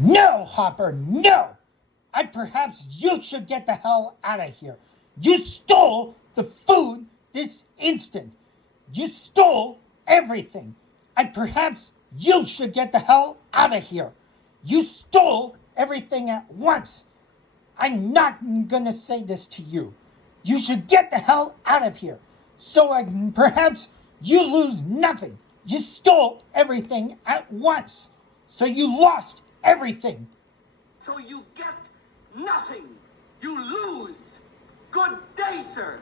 No, Hopper, no! Perhaps you should get the hell out of here. You stole the food this instant. You stole everything. Perhaps you should get the hell out of here. You stole everything at once. I'm not gonna say this to you. You should get the hell out of here. So perhaps you lose nothing. You stole everything at once. So you lost everything. So you get nothing. You lose. Good day, sir.